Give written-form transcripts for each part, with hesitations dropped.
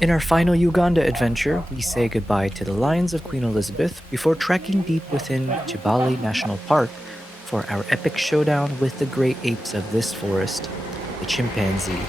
In our final Uganda adventure, we say goodbye to the lions of Queen Elizabeth before trekking deep within Kibale National Park for our epic showdown with the great apes of this forest, the chimpanzee.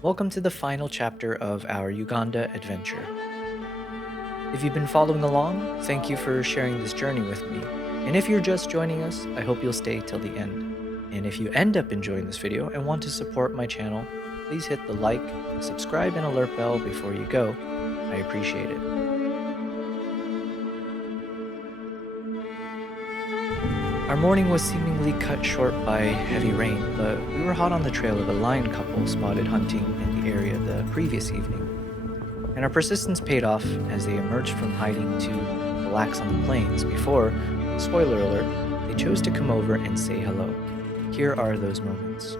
Welcome to the final chapter of our Uganda adventure. If you've been following along, thank you for sharing this journey with me. And if you're just joining us, I hope you'll stay till the end. And if you end up enjoying this video and want to support my channel, please hit the like, subscribe, and alert bell before you go. I appreciate it. Our morning was seemingly cut short by heavy rain, but we were hot on the trail of a lion couple spotted hunting in the area the previous evening. And our persistence paid off as they emerged from hiding to relax on the plains before, spoiler alert, they chose to come over and say hello. Here are those moments.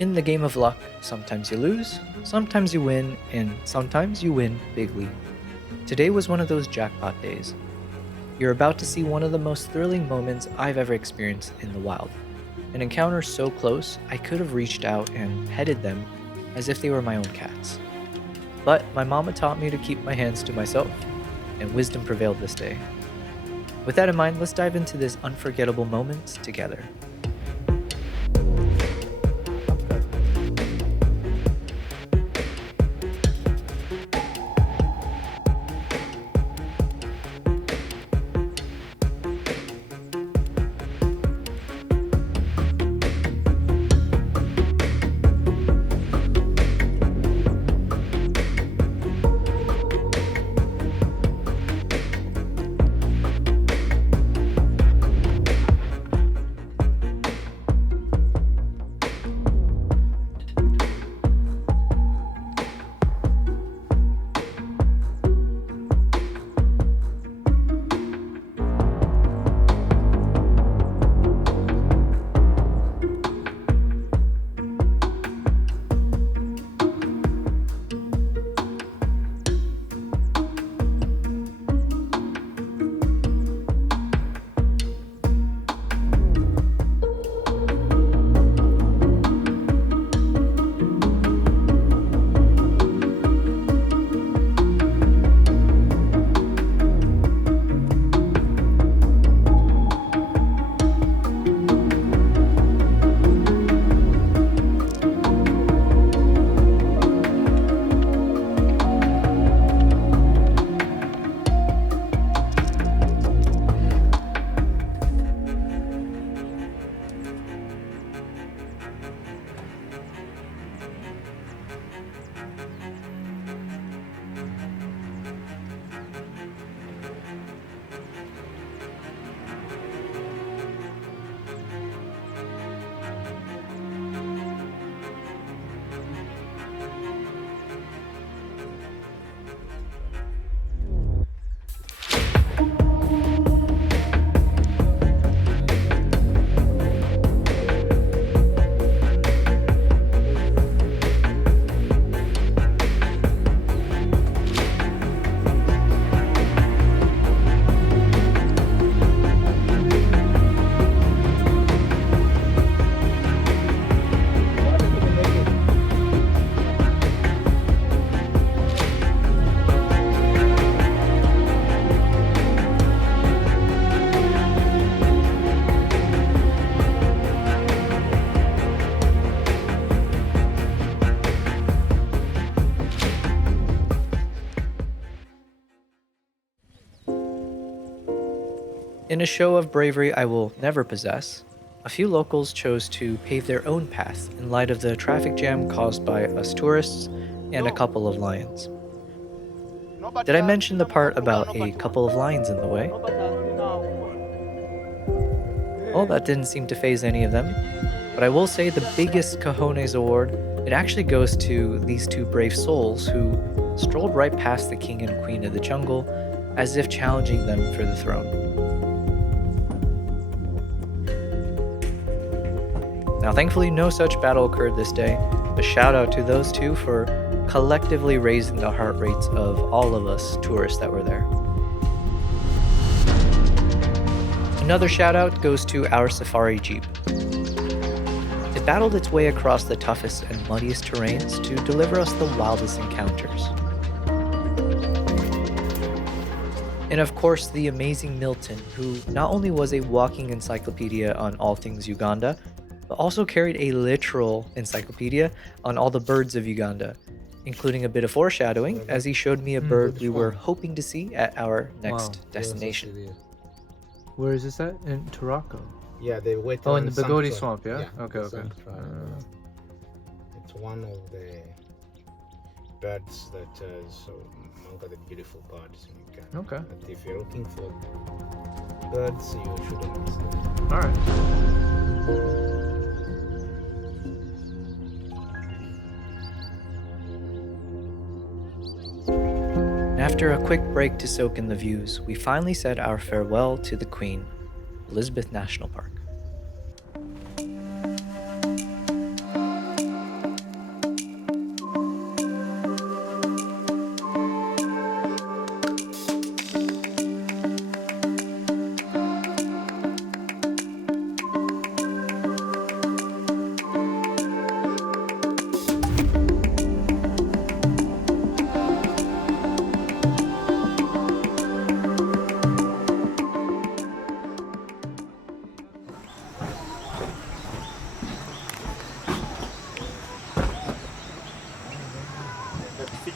In the game of luck, sometimes you lose, sometimes you win, and sometimes you win bigly. Today was one of those jackpot days. You're about to see one of the most thrilling moments I've ever experienced in the wild. An encounter so close, I could have reached out and petted them as if they were my own cats. But my mama taught me to keep my hands to myself, and wisdom prevailed this day. With that in mind, let's dive into this unforgettable moment together. In a show of bravery I will never possess, a few locals chose to pave their own path in light of the traffic jam caused by us tourists and a couple of lions. Did I mention the part about a couple of lions in the way? Well, that didn't seem to faze any of them, but I will say the biggest cojones award, it actually goes to these two brave souls who strolled right past the king and queen of the jungle as if challenging them for the throne. Now, thankfully, no such battle occurred this day, but shout out to those two for collectively raising the heart rates of all of us tourists that were there. Another shout out goes to our safari jeep. It battled its way across the toughest and muddiest terrains to deliver us the wildest encounters. And of course, the amazing Milton, who not only was a walking encyclopedia on all things Uganda, but also carried a literal encyclopedia on all the birds of Uganda, including a bit of foreshadowing as he showed me a bird we were hoping to see at our next destination. Where is this at? In Turako? Yeah, the wetland. Oh, in the Bigodi Swamp, Swamp, yeah? Okay. It's one of the birds that is among the beautiful birds in Uganda. Okay. But if you're looking for birds, you shouldn't miss them. Alright. After a quick break to soak in the views, we finally said our farewell to the Queen, Elizabeth National Park.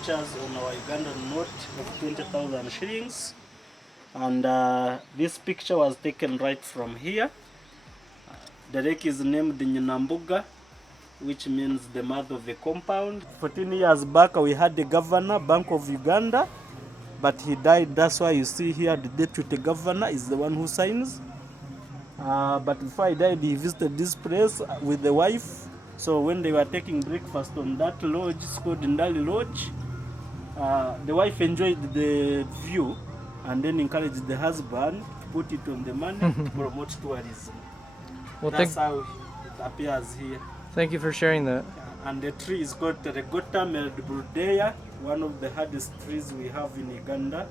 On our Ugandan note of 20,000 shillings, and this picture was taken right from here. The lake is named Nyinambuga, which means the mouth of the compound. 14 years back we had the governor, Bank of Uganda, but he died. That's why you see here the deputy governor is the one who signs. But before he died, he visited this place with the wife. So when they were taking breakfast on that lodge, it's called Ndali Lodge, the wife enjoyed the view and then encouraged the husband to put it on the money to promote tourism. Well, that's how it appears here. Thank you for sharing that. And the tree is called Regota Meldbrudeya, one of the hardest trees we have in Uganda,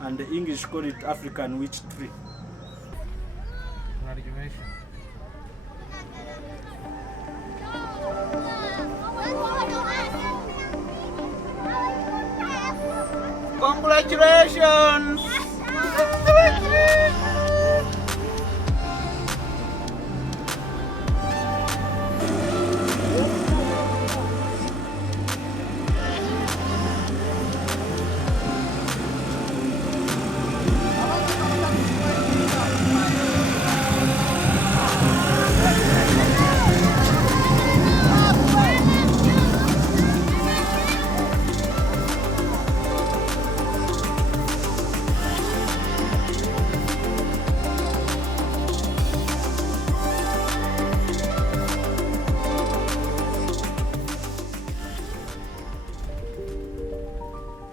and the English call it African witch tree. Congratulations!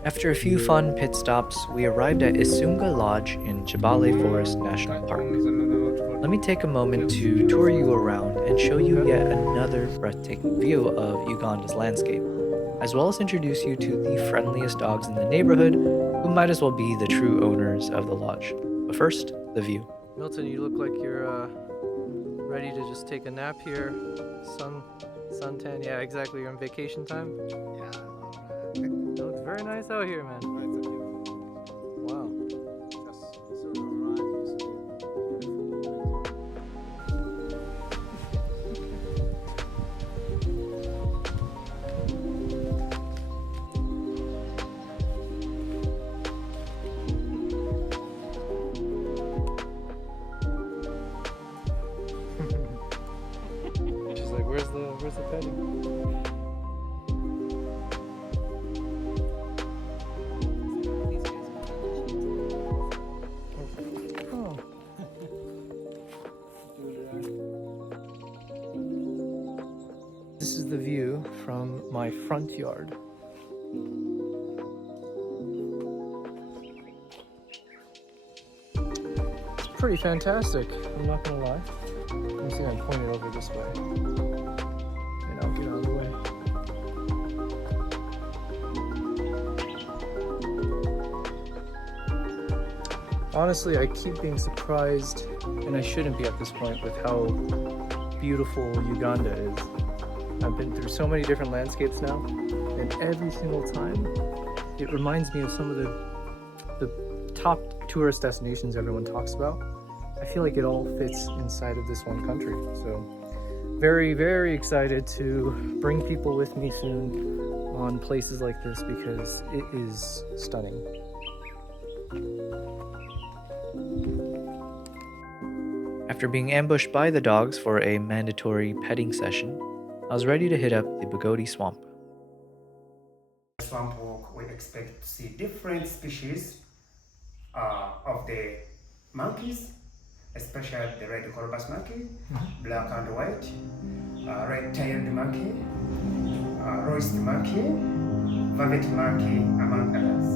After a few fun pit stops, we arrived at Isunga Lodge in Kibale National Park. Let me take a moment to tour you around and show you yet another breathtaking view of Uganda's landscape, as well as introduce you to the friendliest dogs in the neighborhood who might as well be the true owners of the lodge. But first, the view. Milton, you look like you're ready to just take a nap here. Suntan, yeah, exactly. You're on vacation time? Yeah. It looks very nice out here, man. Wow. Where's the petting? Oh. This is the view from my front yard. It's pretty fantastic, I'm not gonna lie. Let me see if I can point it over this way. And I'll get out of the way. Honestly, I keep being surprised, and I shouldn't be at this point, with how beautiful Uganda is. I've been through so many different landscapes now, and every single time it reminds me of some of the top tourist destinations everyone talks about. I feel like it all fits inside of this one country. So very, very excited to bring people with me soon on places like this because it is stunning. After being ambushed by the dogs for a mandatory petting session, I was ready to hit up the Bigodi Swamp. Swamp walk, we expect to see different species of the monkeys, especially the red colobus monkey, black and white, red-tailed monkey, roast monkey, velvet monkey, among others.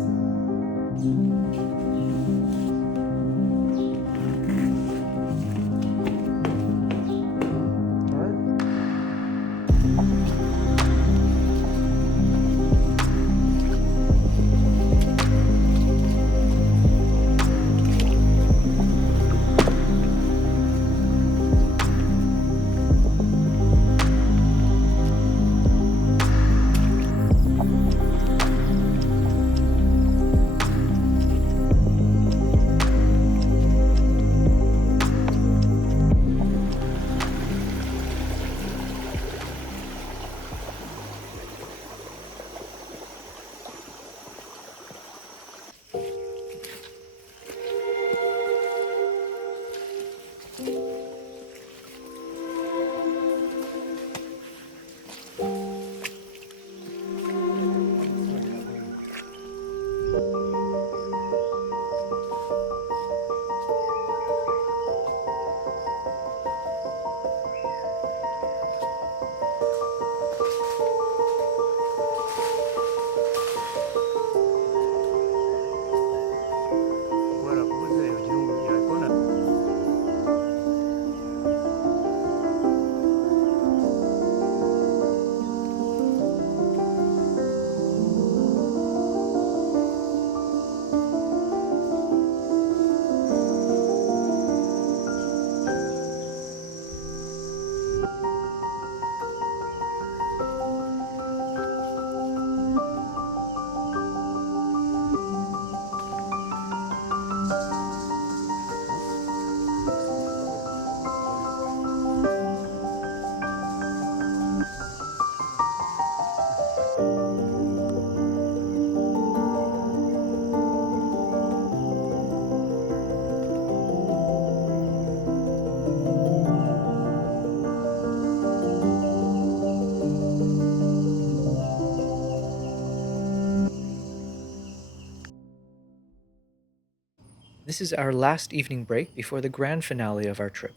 This is our last evening break before the grand finale of our trip.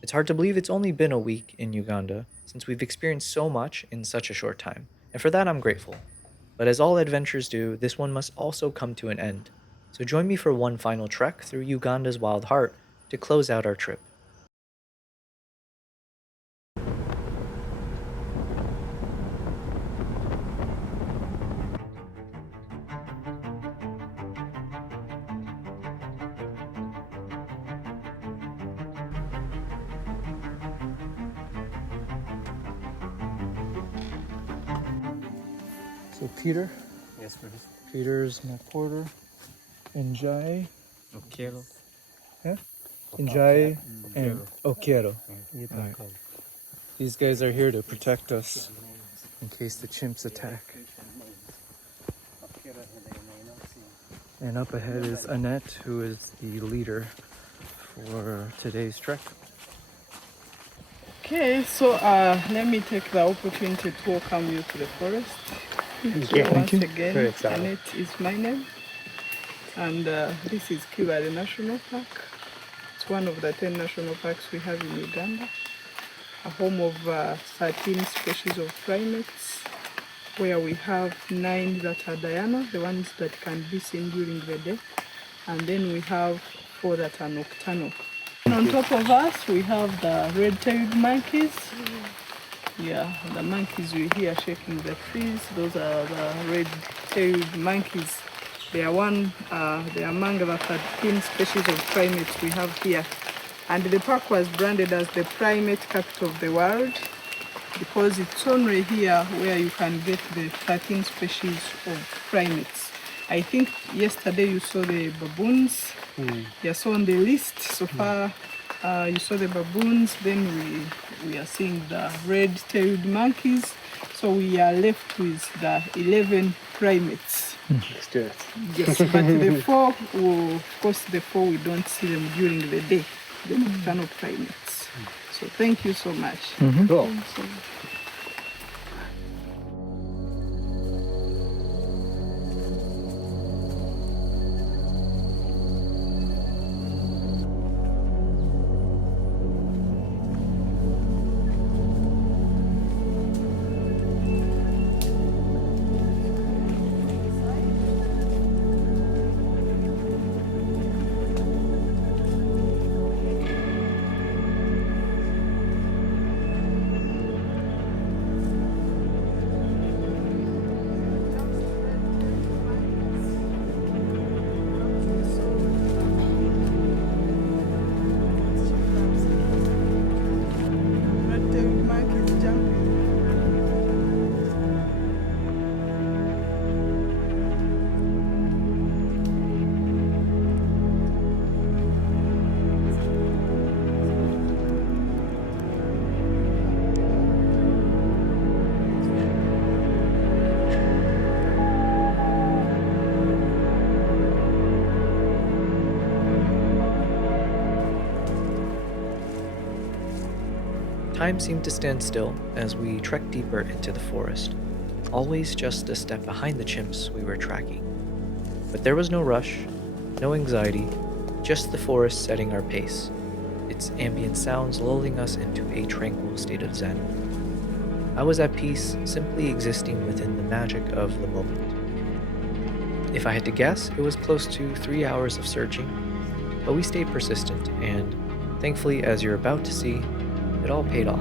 It's hard to believe it's only been a week in Uganda since we've experienced so much in such a short time, and for that I'm grateful. But as all adventures do, this one must also come to an end. So join me for one final trek through Uganda's wild heart to close out our trip. So Peter, Yes, please. Peter's my porter, and Jai, Okielo. and Jai, and Okiero. Alright. These guys are here to protect us in case the chimps attack. And up ahead is Annette, who is the leader for today's trek. Okay, so let me take the opportunity to welcome you to the forest. Okay, So once again, Very excited. Annette is my name, and this is Kibale National Park. It's one of the 10 national parks we have in Uganda, a home of 13 species of primates, where we have 9 that are diurnal, the ones that can be seen during the day, and then we have 4 that are nocturnal. And on top of us, we have the red-tailed monkeys. Yeah, the monkeys we hear shaking the trees. Those are the red-tailed monkeys. They are among the 13 species of primates we have here. And the park was branded as the primate capital of the world because it's only here where you can get the 13 species of primates. I think yesterday you saw the baboons. Yeah, so on the list so far, you saw the baboons, then we are seeing the red-tailed monkeys. So we are left with the 11 primates. Let's do it. Yes, but the 4, of course, the 4 we don't see them during the day, the nocturnal primates. So thank you so much. Cool. Thanks so much. Red-tailed monkeys jumping. Time seemed to stand still as we trekked deeper into the forest, always just a step behind the chimps we were tracking. But there was no rush, no anxiety, just the forest setting our pace, its ambient sounds lulling us into a tranquil state of zen. I was at peace, simply existing within the magic of the moment. If I had to guess, it was close to 3 hours of searching, but we stayed persistent, and thankfully, as you're about to see, it all paid off.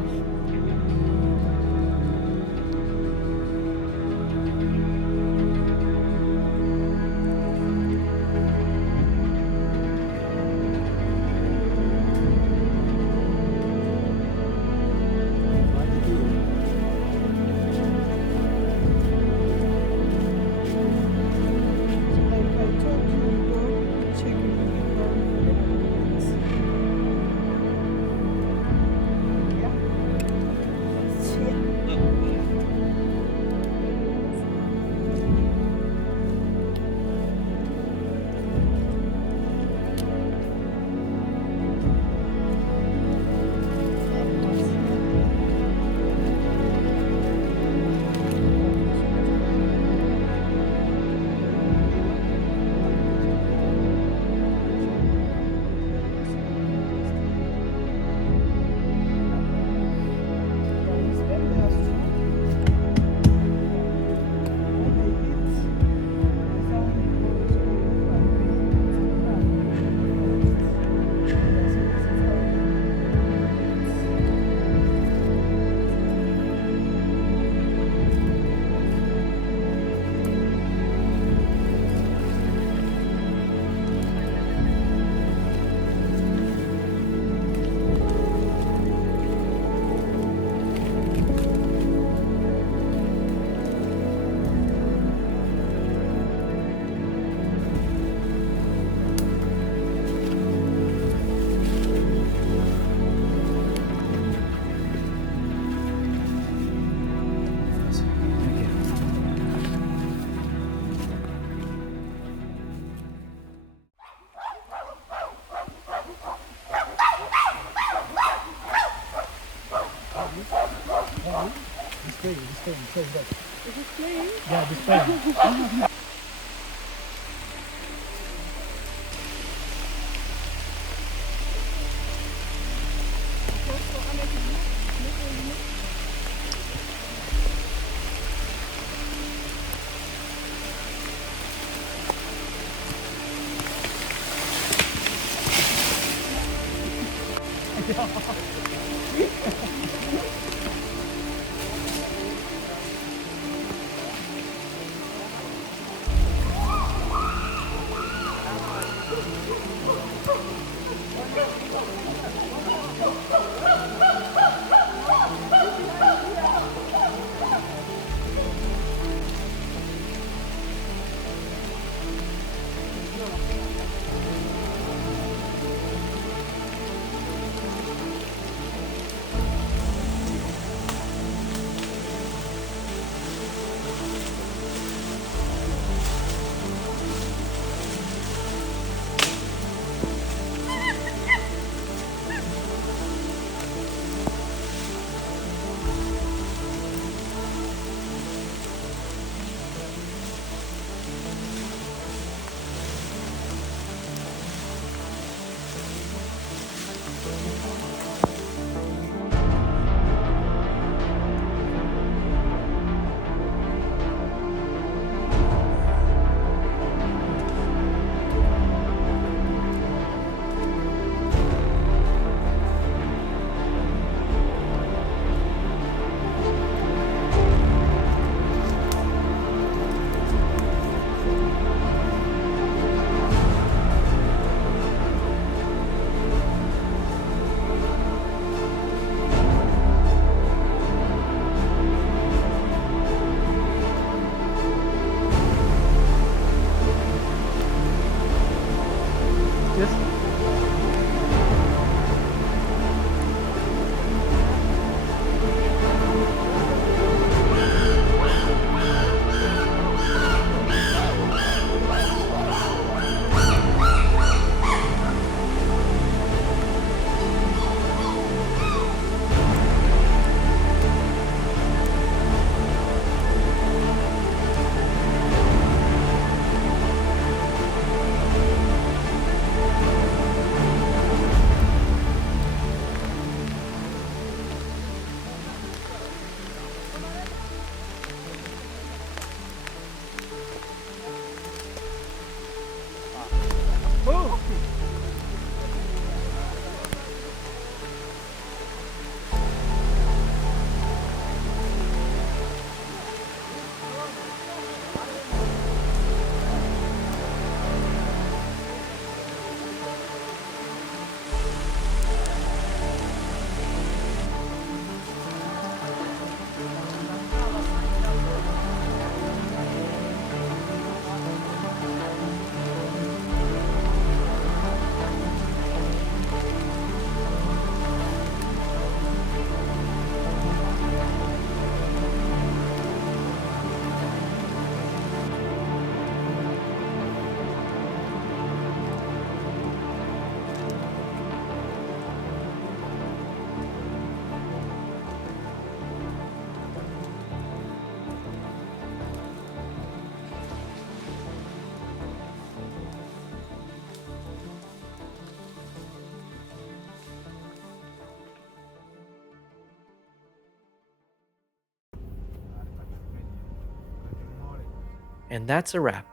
And that's a wrap.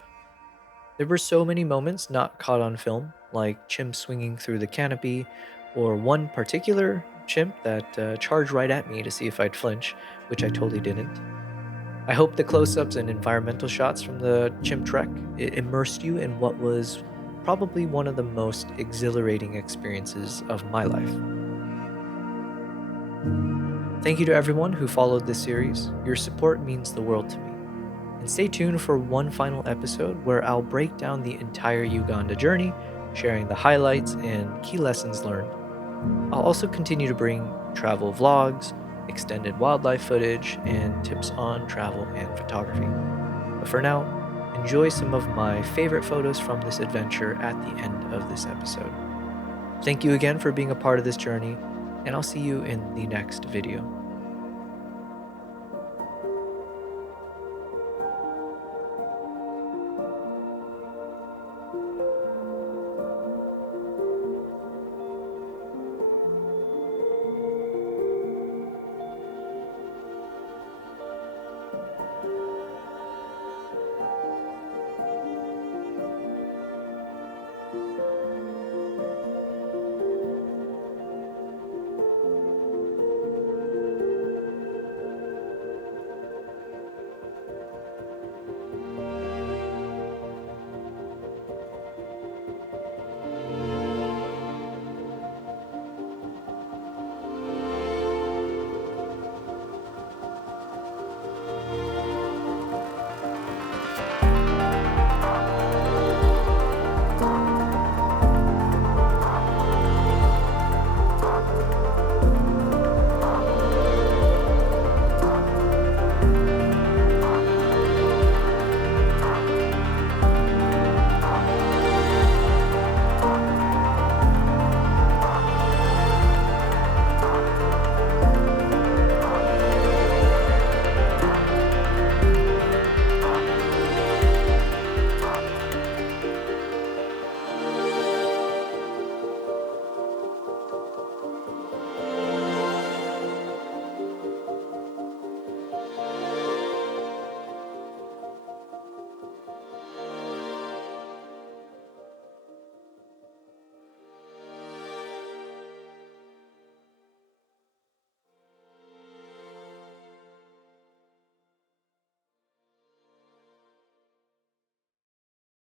There were so many moments not caught on film, like Chimp swinging through the canopy, or one particular chimp that charged right at me to see if I'd flinch, which I totally didn't. I hope the close ups and environmental shots from the chimp trek immersed you in what was probably one of the most exhilarating experiences of my life. Thank you to everyone who followed this series. Your support means the world to me. And stay tuned for one final episode where I'll break down the entire Uganda journey, sharing the highlights and key lessons learned. I'll also continue to bring travel vlogs, extended wildlife footage, and tips on travel and photography. But for now, enjoy some of my favorite photos from this adventure at the end of this episode. Thank you again for being a part of this journey, and I'll see you in the next video.